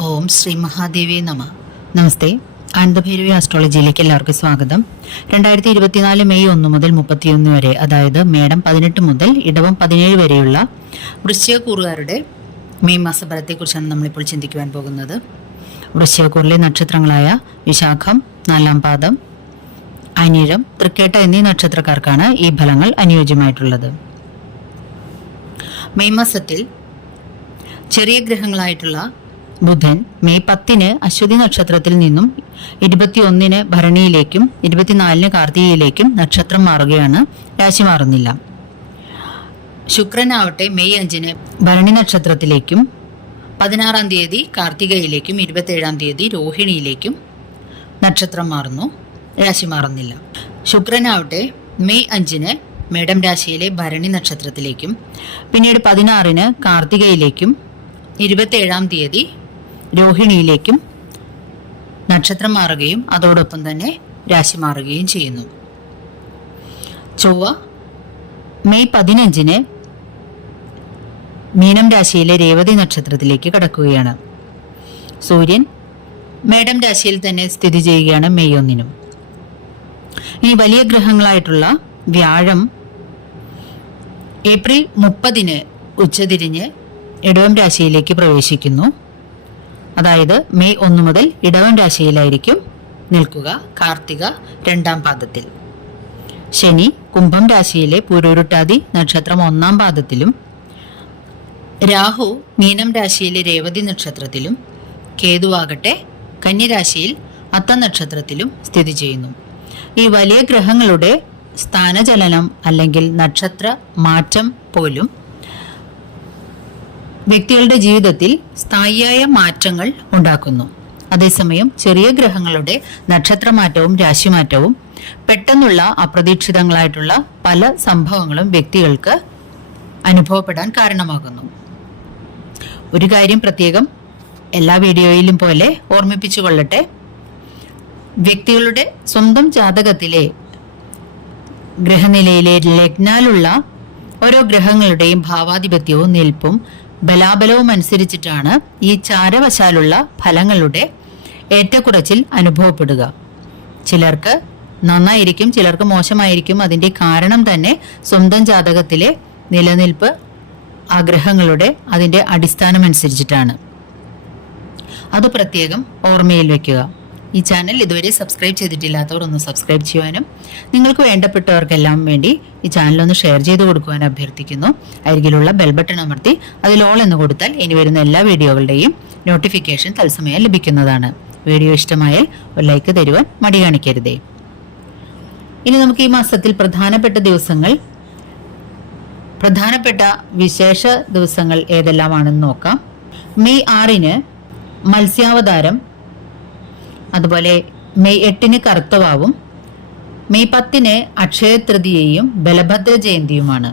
ഓം ശ്രീ മഹാദേവി നമ. നമസ്തേ. ആനന്ദഭൈരവി ആസ്ട്രോളജിയിലേക്ക് എല്ലാവർക്കും സ്വാഗതം. 2024 മെയ് 1 മുതൽ 31 വരെ, അതായത് മേടം 18 മുതൽ ഇടവം 17 വരെയുള്ള വൃശ്ചികക്കൂറുകാരുടെ മെയ് മാസഫലത്തെക്കുറിച്ചാണ് നമ്മളിപ്പോൾ ചിന്തിക്കുവാൻ പോകുന്നത്. വൃശ്ചികക്കൂറിലെ നക്ഷത്രങ്ങളായ വിശാഖം, 4-ാം പാദം, അനിഴം, തൃക്കേട്ട എന്നീ നക്ഷത്രക്കാർക്കാണ് ഈ ഫലങ്ങൾ അനുയോജ്യമായിട്ടുള്ളത്. മെയ് മാസത്തിൽ ചെറിയ ഗ്രഹങ്ങളായിട്ടുള്ള ബുധൻ മെയ് 10 അശ്വതി നക്ഷത്രത്തിൽ നിന്നും 21 ഭരണിയിലേക്കും 24 കാർത്തികയിലേക്കും നക്ഷത്രം മാറുകയാണ്, രാശി മാറുന്നില്ല. ശുക്രനാവട്ടെ മെയ് 5 ഭരണി നക്ഷത്രത്തിലേക്കും 16-ാം തീയതി കാർത്തികയിലേക്കും 27-ാം തീയതി രോഹിണിയിലേക്കും നക്ഷത്രം മാറുന്നു, രാശി മാറുന്നില്ല. ശുക്രനാവട്ടെ മെയ് 5 മേടം രാശിയിലെ ഭരണി നക്ഷത്രത്തിലേക്കും പിന്നീട് 16 കാർത്തികയിലേക്കും 27-ാം തീയതി രോഹിണിയിലേക്കും നക്ഷത്രം മാറുകയും അതോടൊപ്പം തന്നെ രാശി മാറുകയും ചെയ്യുന്നു. ചൊവ്വ മെയ് 15 മീനം രാശിയിലെ രേവതി നക്ഷത്രത്തിലേക്ക് കടക്കുകയാണ്. സൂര്യൻ മേടം രാശിയിൽ തന്നെ സ്ഥിതി ചെയ്യുകയാണ് മെയ് 1. ഇനി വലിയ ഗ്രഹങ്ങളായിട്ടുള്ള വ്യാഴം ഏപ്രിൽ 30 ഉച്ചതിരിഞ്ഞ് ഇടവം രാശിയിലേക്ക് പ്രവേശിക്കുന്നു. അതായത് മെയ് 1 മുതൽ ഇടവം രാശിയിലായിരിക്കും നിൽക്കുക, കാർത്തിക 2-ാം പാദത്തിൽ. ശനി കുംഭം രാശിയിലെ പൂരോരുട്ടാതി നക്ഷത്രം 1-ാം പാദത്തിലും, രാഹു മീനം രാശിയിലെ രേവതി നക്ഷത്രത്തിലും, കേതുവാകട്ടെ കന്യരാശിയിൽ അത്തം നക്ഷത്രത്തിലും സ്ഥിതി ചെയ്യുന്നു. ഈ വലിയ ഗ്രഹങ്ങളുടെ സ്ഥാനചലനം അല്ലെങ്കിൽ നക്ഷത്ര മാറ്റം പോലും വ്യക്തികളുടെ ജീവിതത്തിൽ സ്ഥായിയായ മാറ്റങ്ങൾ ഉണ്ടാക്കുന്നു. അതേസമയം ചെറിയ ഗ്രഹങ്ങളുടെ നക്ഷത്രമാറ്റവും രാശിമാറ്റവും പെട്ടെന്നുള്ള അപ്രതീക്ഷിതങ്ങളായിട്ടുള്ള പല സംഭവങ്ങളും വ്യക്തികൾക്ക് അനുഭവപ്പെടാൻ കാരണമാകുന്നു. ഒരു കാര്യം പ്രത്യേകം എല്ലാ വീഡിയോയിലും പോലെ ഓർമ്മിപ്പിച്ചു കൊള്ളട്ടെ, വ്യക്തികളുടെ സ്വന്തം ജാതകത്തിലെ ഗ്രഹനിലയിലെ ലഗ്നാലുള്ള ഓരോ ഗ്രഹങ്ങളുടെയും ഭാവാധിപത്യവും നിൽപ്പും ബലാബലവും അനുസരിച്ചിട്ടാണ് ഈ ചാരവശാലുള്ള ഫലങ്ങളുടെ ഏറ്റക്കുറച്ചിൽ അനുഭവപ്പെടുക. ചിലർക്ക് നന്നായിരിക്കും, ചിലർക്ക് മോശമായിരിക്കും. അതിൻ്റെ കാരണം തന്നെ സ്വന്തം ജാതകത്തിലെ നിലനിൽപ്പ് ആ ഗ്രഹങ്ങളുടെ അതിൻ്റെ അടിസ്ഥാനമനുസരിച്ചിട്ടാണ്. അത് പ്രത്യേകം ഓർമ്മയിൽ വയ്ക്കുക. ഈ ചാനൽ ഇതുവരെ സബ്സ്ക്രൈബ് ചെയ്തിട്ടില്ലാത്തവർ ഒന്ന് സബ്സ്ക്രൈബ് ചെയ്യുവാനും നിങ്ങൾക്ക് വേണ്ടപ്പെട്ടവർക്കെല്ലാം വേണ്ടി ഈ ചാനലൊന്ന് ഷെയർ ചെയ്ത് കൊടുക്കുവാനും അഭ്യർത്ഥിക്കുന്നു. അരികിലുള്ള ബെൽ ബട്ടൺ അമർത്തി അതിൽ ഓൾ എന്ന് കൊടുത്താൽ ഇനി വരുന്ന എല്ലാ വീഡിയോകളുടെയും നോട്ടിഫിക്കേഷൻ തത്സമയം ലഭിക്കുന്നതാണ്. വീഡിയോ ഇഷ്ടമായാൽ ഒരു ലൈക്ക് തരുവാൻ മടി കാണിക്കരുതേ. ഇനി നമുക്ക് ഈ മാസത്തിൽ പ്രധാനപ്പെട്ട വിശേഷ ദിവസങ്ങൾ ഏതെല്ലാമാണെന്ന് നോക്കാം. മെയ് 6 മത്സ്യാവതാരം, അതുപോലെ മെയ് 8 കറുത്തവാവും, മെയ് 10 അക്ഷയ തൃതീയയും ബലഭദ്ര ജയന്തിയുമാണ്.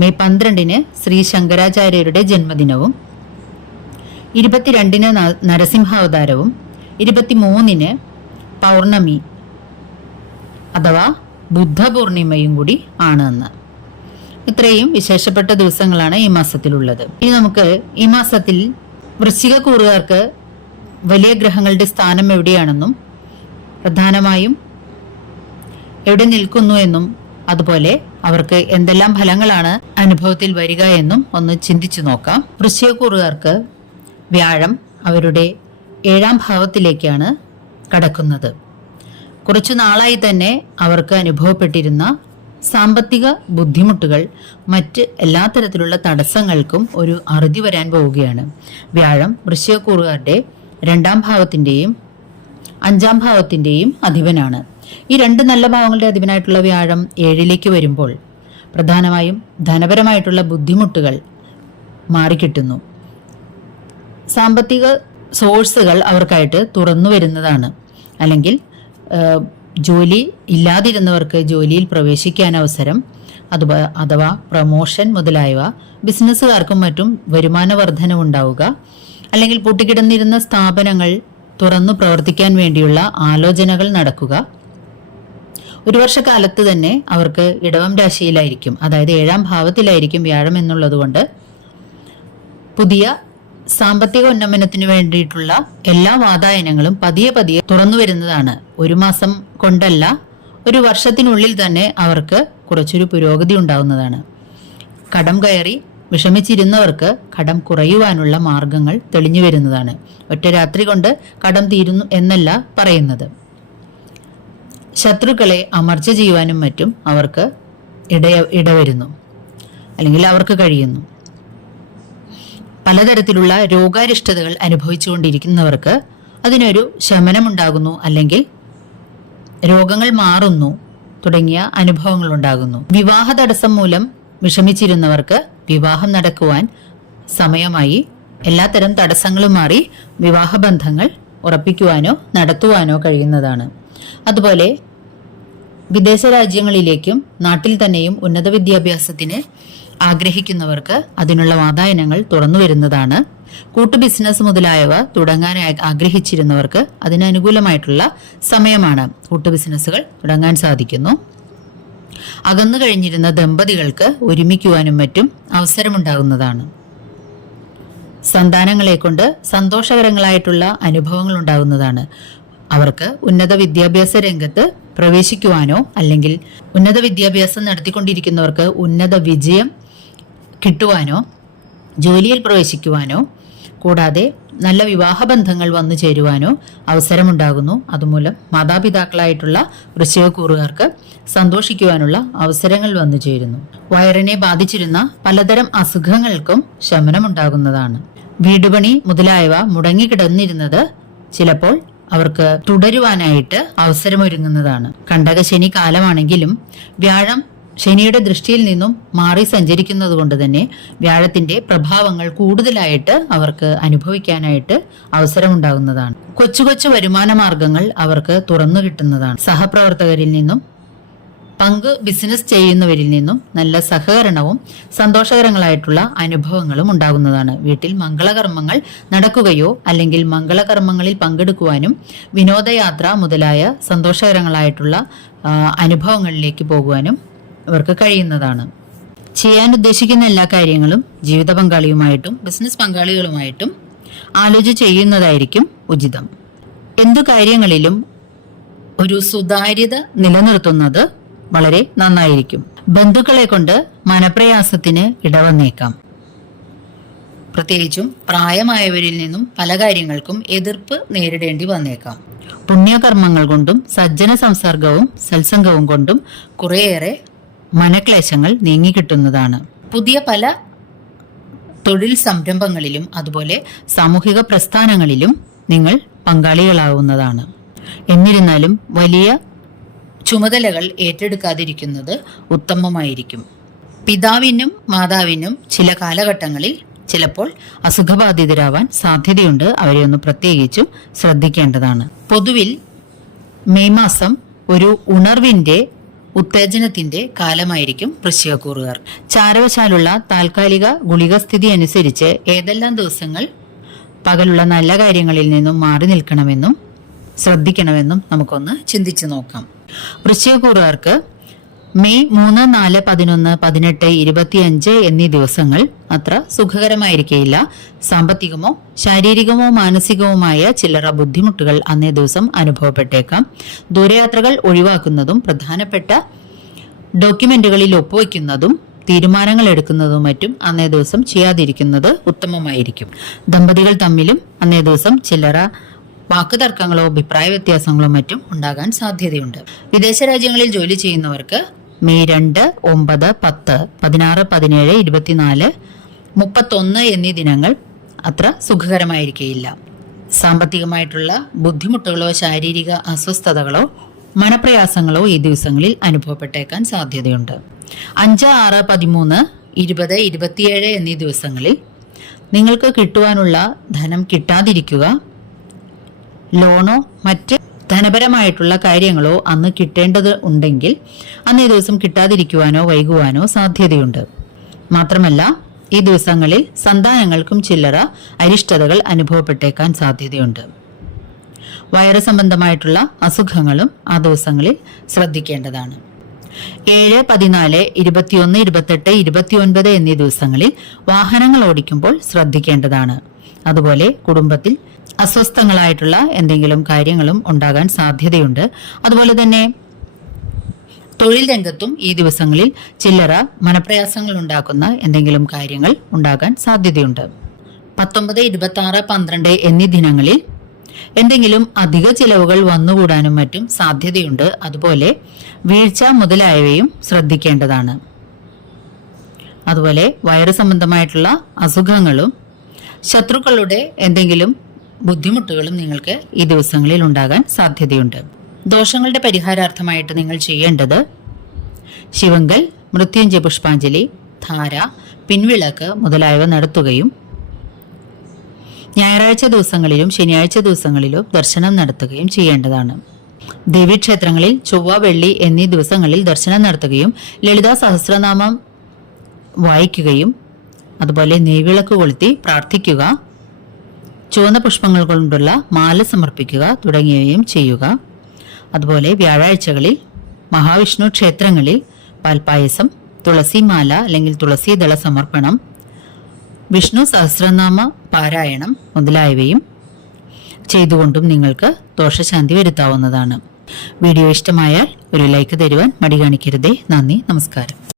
മെയ് 12 ശ്രീ ശങ്കരാചാര്യരുടെ ജന്മദിനവും, 22 നരസിംഹാവതാരവും, 23 പൗർണമി അഥവാ ബുദ്ധപൂർണിമയും കൂടി ആണ് എന്ന്. ഇത്രയും വിശേഷപ്പെട്ട ദിവസങ്ങളാണ് ഈ മാസത്തിലുള്ളത്. ഇനി നമുക്ക് ഈ മാസത്തിൽ വൃശ്ചികക്കൂറുകാർക്ക് വലിയ ഗ്രഹങ്ങളുടെ സ്ഥാനം എവിടെയാണെന്നും പ്രധാനമായും എവിടെ നിൽക്കുന്നു എന്നും അതുപോലെ അവർക്ക് എന്തെല്ലാം ഫലങ്ങളാണ് അനുഭവത്തിൽ വരിക എന്നും ഒന്ന് ചിന്തിച്ചു നോക്കാം. വൃശ്ചികക്കൂറുകാർക്ക് വ്യാഴം അവരുടെ 7-ാം ഭാവത്തിലേക്കാണ് കടക്കുന്നത്. കുറച്ചു നാളായി തന്നെ അവർക്ക് അനുഭവപ്പെട്ടിരുന്ന സാമ്പത്തിക ബുദ്ധിമുട്ടുകൾ, മറ്റ് എല്ലാ തരത്തിലുള്ള തടസ്സങ്ങൾക്കും ഒരു അറുതി വരാൻ പോവുകയാണ്. വ്യാഴം വൃശ്ചികക്കൂറുകാരുടെ 2-ാം ഭാവത്തിൻ്റെയും 5-ാം ഭാവത്തിൻ്റെയും അധിപനാണ്. ഈ 2 നല്ല ഭാവങ്ങളുടെ അധിപനായിട്ടുള്ള വ്യാഴം 7ലേക്ക് വരുമ്പോൾ പ്രധാനമായും ധനപരമായിട്ടുള്ള ബുദ്ധിമുട്ടുകൾ മാറിക്കിട്ടുന്നു. സാമ്പത്തിക സോഴ്സുകൾ അവർക്കായിട്ട് തുറന്നു വരുന്നതാണ്. അല്ലെങ്കിൽ ജോലി ഇല്ലാതിരുന്നവർക്ക് ജോലിയിൽ പ്രവേശിക്കാൻ അവസരം, അഥവാ പ്രമോഷൻ മുതലായവ, ബിസിനസ്സുകാർക്കും മറ്റും വരുമാന വർധനവുണ്ടാവുക, അല്ലെങ്കിൽ പൂട്ടിക്കിടന്നിരുന്ന സ്ഥാപനങ്ങൾ തുറന്നു പ്രവർത്തിക്കാൻ വേണ്ടിയുള്ള ആലോചനകൾ നടക്കുക. ഒരു വർഷക്കാലത്ത് തന്നെ അവർക്ക് ഇടവം രാശിയിലായിരിക്കും, അതായത് 7-ാം ഭാവത്തിലായിരിക്കും വ്യാഴം എന്നുള്ളത് കൊണ്ട് പുതിയ സാമ്പത്തിക ഉന്നമനത്തിനു വേണ്ടിയിട്ടുള്ള എല്ലാ വാതായനങ്ങളും പതിയെ പതിയെ തുറന്നു വരുന്നതാണ്. ഒരു മാസം കൊണ്ടല്ല, ഒരു വർഷത്തിനുള്ളിൽ തന്നെ അവർക്ക് കുറച്ചൊരു പുരോഗതി ഉണ്ടാവുന്നതാണ്. കടം കയറി വിഷമിച്ചിരുന്നവർക്ക് കടം കുറയുവാനുള്ള മാർഗങ്ങൾ തെളിഞ്ഞു വരുന്നതാണ്. ഒറ്റ രാത്രി കൊണ്ട് കടം തീരുന്നു എന്നല്ല പറയുന്നത്. ശത്രുക്കളെ അമർച്ച ചെയ്യുവാനും മറ്റും അവർക്ക് ഇടവരുന്നു, അല്ലെങ്കിൽ അവർക്ക് കഴിയുന്നു. പലതരത്തിലുള്ള രോഗാരിഷ്ടതകൾ അനുഭവിച്ചുകൊണ്ടിരിക്കുന്നവർക്ക് അതിനൊരു ശമനമുണ്ടാകുന്നു, അല്ലെങ്കിൽ രോഗങ്ങൾ മാറുന്നു തുടങ്ങിയ അനുഭവങ്ങൾ ഉണ്ടാകുന്നു. വിവാഹ തടസ്സം മൂലം വിഷമിച്ചിരുന്നവർക്ക് വിവാഹം നടക്കുവാൻ സമയമായി. എല്ലാത്തരം തടസ്സങ്ങളും മാറി വിവാഹബന്ധങ്ങൾ ഉറപ്പിക്കുവാനോ നടത്തുവാനോ കഴിയുന്നതാണ്. അതുപോലെ വിദേശ രാജ്യങ്ങളിലേക്കും നാട്ടിൽ തന്നെയും ഉന്നത വിദ്യാഭ്യാസത്തിന് ആഗ്രഹിക്കുന്നവർക്ക് അതിനുള്ള വാതായനങ്ങൾ തുറന്നു വരുന്നതാണ്. കൂട്ടു ബിസിനസ് മുതലായവ തുടങ്ങാൻ ആഗ്രഹിച്ചിരുന്നവർക്ക് അതിനനുകൂലമായിട്ടുള്ള സമയമാണ്. കൂട്ടു ബിസിനസ്സുകൾ തുടങ്ങാൻ സാധിക്കുന്നു. അകന്നു കഴിഞ്ഞിരുന്ന ദമ്പതികൾക്ക് ഒരുമിക്കുവാനും മറ്റും അവസരമുണ്ടാകുന്നതാണ്. സന്താനങ്ങളെ കൊണ്ട് സന്തോഷകരങ്ങളായിട്ടുള്ള അനുഭവങ്ങൾ ഉണ്ടാകുന്നതാണ്. അവർക്ക് ഉന്നത വിദ്യാഭ്യാസ രംഗത്ത് പ്രവേശിക്കുവാനോ, അല്ലെങ്കിൽ ഉന്നത വിദ്യാഭ്യാസം നടത്തിക്കൊണ്ടിരിക്കുന്നവർക്ക് ഉന്നത വിജയം കിട്ടുവാനോ, ജോലിയിൽ പ്രവേശിക്കുവാനോ, കൂടാതെ നല്ല വിവാഹബന്ധങ്ങൾ വന്നു ചേരുവാനോ അവസരമുണ്ടാകുന്നു. അതുമൂലം മാതാപിതാക്കളായിട്ടുള്ള വൃശ്ചികക്കൂറുകാർക്ക് സന്തോഷിക്കുവാനുള്ള അവസരങ്ങൾ വന്നു ചേരുന്നു. വയറിനെ ബാധിച്ചിരുന്ന പലതരം അസുഖങ്ങൾക്കും ശമനമുണ്ടാകുന്നതാണ്. വീടുപണി മുതലായവ മുടങ്ങിക്കിടന്നിരുന്നത് ചിലപ്പോൾ അവർക്ക് തുടരുവാനായിട്ട് അവസരമൊരുങ്ങുന്നതാണ്. കണ്ടകശനി കാലമാണെങ്കിലും വ്യാഴം ശനിയുടെ ദൃഷ്ടിയിൽ നിന്നും മാറി സഞ്ചരിക്കുന്നത് കൊണ്ട് തന്നെ വ്യാഴത്തിന്റെ പ്രഭാവങ്ങൾ കൂടുതലായിട്ട് അവർക്ക് അനുഭവിക്കാനായിട്ട് അവസരമുണ്ടാകുന്നതാണ്. കൊച്ചു കൊച്ചു വരുമാന മാർഗങ്ങൾ അവർക്ക് തുറന്നു കിട്ടുന്നതാണ്. സഹപ്രവർത്തകരിൽ നിന്നും ബിസിനസ് ചെയ്യുന്നവരിൽ നിന്നും നല്ല സഹകരണവും സന്തോഷകരങ്ങളായിട്ടുള്ള അനുഭവങ്ങളും ഉണ്ടാകുന്നതാണ്. വീട്ടിൽ മംഗളകർമ്മങ്ങൾ നടക്കുകയോ അല്ലെങ്കിൽ മംഗളകർമ്മങ്ങളിൽ പങ്കെടുക്കുവാനും വിനോദയാത്ര മുതലായ സന്തോഷകരങ്ങളായിട്ടുള്ള അനുഭവങ്ങളിലേക്ക് പോകുവാനും ഇവർക്ക് കഴിയുന്നതാണ്. ചെയ്യാൻ ഉദ്ദേശിക്കുന്ന എല്ലാ കാര്യങ്ങളും ജീവിത പങ്കാളിയുമായിട്ടും ബിസിനസ് പങ്കാളികളുമായിട്ടും ആലോചിച്ച് ചെയ്യുന്നതായിരിക്കും ഉചിതം. എന്തു കാര്യങ്ങളിലും ഒരു സുതാര്യത നിലനിർത്തുന്നത് വളരെ നന്നായിരിക്കും. ബന്ധുക്കളെ കൊണ്ട് മനപ്രയാസത്തിന് ഇടവന്നേക്കാം. പ്രത്യേകിച്ചും പ്രായമായവരിൽ നിന്നും പല കാര്യങ്ങൾക്കും എതിർപ്പ് നേരിടേണ്ടി വന്നേക്കാം. പുണ്യകർമ്മങ്ങൾ കൊണ്ടും സജ്ജന സംസർഗവും സത്സംഗവും കൊണ്ടും കുറേയേറെ മനക്ലേശങ്ങൾ നീങ്ങിക്കിട്ടുന്നതാണ്. പുതിയ പല തൊഴിൽ സംരംഭങ്ങളിലും അതുപോലെ സാമൂഹിക പ്രസ്ഥാനങ്ങളിലും നിങ്ങൾ പങ്കാളികളാവുന്നതാണ്. എന്നിരുന്നാലും വലിയ ചുമതലകൾ ഏറ്റെടുക്കാതിരിക്കുന്നത് ഉത്തമമായിരിക്കും. പിതാവിനും മാതാവിനും ചില കാലഘട്ടങ്ങളിൽ ചിലപ്പോൾ അസുഖബാധിതരാവാൻ സാധ്യതയുണ്ട്. അവരെ ഒന്ന് പ്രത്യേകിച്ചും ശ്രദ്ധിക്കേണ്ടതാണ്. പൊതുവിൽ മെയ് മാസം ഒരു ഉണർവിന്റെ ഉത്തേജനത്തിന്റെ കാലമായിരിക്കും വൃശ്ചികക്കൂറുകാർ. ചാരവശാലുള്ള താൽക്കാലിക ഗുളിക സ്ഥിതി അനുസരിച്ച് ഏതെല്ലാം ദിവസങ്ങൾ പകലുള്ള നല്ല കാര്യങ്ങളിൽ നിന്നും മാറി നിൽക്കണമെന്നും ശ്രദ്ധിക്കണമെന്നും നമുക്കൊന്ന് ചിന്തിച്ചു നോക്കാം. വൃശ്ചികക്കൂറുകാർക്ക് മെയ് 3, 4, 11, 18, 25 എന്നീ ദിവസങ്ങൾ അത്ര സുഖകരമായിരിക്കില്ല. സാമ്പത്തികമോ ശാരീരികമോ മാനസികവുമായ ചില്ലറ ബുദ്ധിമുട്ടുകൾ അന്നേ ദിവസം അനുഭവപ്പെട്ടേക്കാം. ദൂരയാത്രകൾ ഒഴിവാക്കുന്നതും പ്രധാനപ്പെട്ട ഡോക്യുമെന്റുകളിൽ ഒപ്പുവയ്ക്കുന്നതും തീരുമാനങ്ങൾ എടുക്കുന്നതും മറ്റും അന്നേ ദിവസം ചെയ്യാതിരിക്കുന്നത് ഉത്തമമായിരിക്കും. ദമ്പതികൾ തമ്മിലും അന്നേ ദിവസം ചില്ലറ വാക്കുതർക്കങ്ങളോ അഭിപ്രായ വ്യത്യാസങ്ങളോ മറ്റും ഉണ്ടാകാൻ സാധ്യതയുണ്ട്. വിദേശ രാജ്യങ്ങളിൽ ജോലി ചെയ്യുന്നവർക്ക് മെയ് 2, 9, 10, 16, 17, 24, 31 എന്നീ ദിനങ്ങൾ അത്ര സുഖകരമായിരിക്കില്ല. സാമ്പത്തികമായിട്ടുള്ള ബുദ്ധിമുട്ടുകളോ ശാരീരിക അസ്വസ്ഥതകളോ മനപ്രയാസങ്ങളോ ഈ ദിവസങ്ങളിൽ അനുഭവപ്പെട്ടേക്കാൻ സാധ്യതയുണ്ട്. 5, 6, 13, 20, 27 എന്നീ ദിവസങ്ങളിൽ നിങ്ങൾക്ക് കിട്ടുവാനുള്ള ധനം കിട്ടാതിരിക്കുക, ലോണോ മറ്റ് ധനപരമായിട്ടുള്ള കാര്യങ്ങളോ അന്ന് കിട്ടേണ്ടത് ഉണ്ടെങ്കിൽ അന്നേ ദിവസം കിട്ടാതിരിക്കുവാനോ വൈകുവാനോ സാധ്യതയുണ്ട്. മാത്രമല്ല ഈ ദിവസങ്ങളിൽ സന്താനങ്ങൾക്കും ചില്ലറ അരിഷ്ടതകൾ അനുഭവപ്പെട്ടേക്കാൻ സാധ്യതയുണ്ട്. വയറ് സംബന്ധമായിട്ടുള്ള അസുഖങ്ങളും ആ ദിവസങ്ങളിൽ ശ്രദ്ധിക്കേണ്ടതാണ്. 7, 14, 21, 28, 29 എന്നീ ദിവസങ്ങളിൽ വാഹനങ്ങൾ ഓടിക്കുമ്പോൾ ശ്രദ്ധിക്കേണ്ടതാണ്. അതുപോലെ കുടുംബത്തിൽ അസ്വസ്ഥങ്ങളായിട്ടുള്ള എന്തെങ്കിലും കാര്യങ്ങളും ഉണ്ടാകാൻ സാധ്യതയുണ്ട്. അതുപോലെ തന്നെ തൊഴിൽ രംഗത്തും ഈ ദിവസങ്ങളിൽ ചില്ലറ മനപ്രയാസങ്ങൾ ഉണ്ടാക്കുന്ന എന്തെങ്കിലും കാര്യങ്ങൾ ഉണ്ടാകാൻ സാധ്യതയുണ്ട്. 19, 26, 12 എന്നീ ദിനങ്ങളിൽ എന്തെങ്കിലും അധിക ചിലവുകൾ വന്നുകൂടാനും മറ്റും സാധ്യതയുണ്ട്. അതുപോലെ വീഴ്ച മുതലായവയും ശ്രദ്ധിക്കേണ്ടതാണ്. അതുപോലെ വയറു സംബന്ധമായിട്ടുള്ള അസുഖങ്ങളും ശത്രുക്കളുടെ എന്തെങ്കിലും ബുദ്ധിമുട്ടുകളും നിങ്ങൾക്ക് ഈ ദിവസങ്ങളിൽ ഉണ്ടാകാൻ സാധ്യതയുണ്ട്. ദോഷങ്ങളുടെ പരിഹാരാർത്ഥമായിട്ട് നിങ്ങൾ ചെയ്യേണ്ടത് ശിവങ്കൽ, മൃത്യുഞ്ജയ പുഷ്പാഞ്ജലി, ധാര, പിൻവിളക്ക് മുതലായവ നടത്തുകയും ഞായറാഴ്ച ദിവസങ്ങളിലും ശനിയാഴ്ച ദിവസങ്ങളിലും ദർശനം നടത്തുകയും ചെയ്യേണ്ടതാണ്. ദേവീക്ഷേത്രങ്ങളിൽ ചൊവ്വ, വെള്ളി എന്നീ ദിവസങ്ങളിൽ ദർശനം നടത്തുകയും ലളിതാ സഹസ്രനാമം വായിക്കുകയും അതുപോലെ നെയ്വിളക്ക് കൊളുത്തി പ്രാർത്ഥിക്കുക, ചുവന്ന പുഷ്പങ്ങൾ കൊണ്ടുള്ള മാല സമർപ്പിക്കുക തുടങ്ങിയവയും ചെയ്യുക. അതുപോലെ വ്യാഴാഴ്ചകളിൽ മഹാവിഷ്ണു ക്ഷേത്രങ്ങളിൽ പാൽപ്പായസം, തുളസിമാല അല്ലെങ്കിൽ തുളസീദള സമർപ്പണം, വിഷ്ണു സഹസ്രനാമ പാരായണം മുതലായവയും ചെയ്തുകൊണ്ടും നിങ്ങൾക്ക് ദോഷശാന്തി വരുത്താവുന്നതാണ്. വീഡിയോ ഇഷ്ടമായാൽ ഒരു ലൈക്ക് തരുവാൻ മടി കാണിക്കരുതേ. നന്ദി, നമസ്കാരം.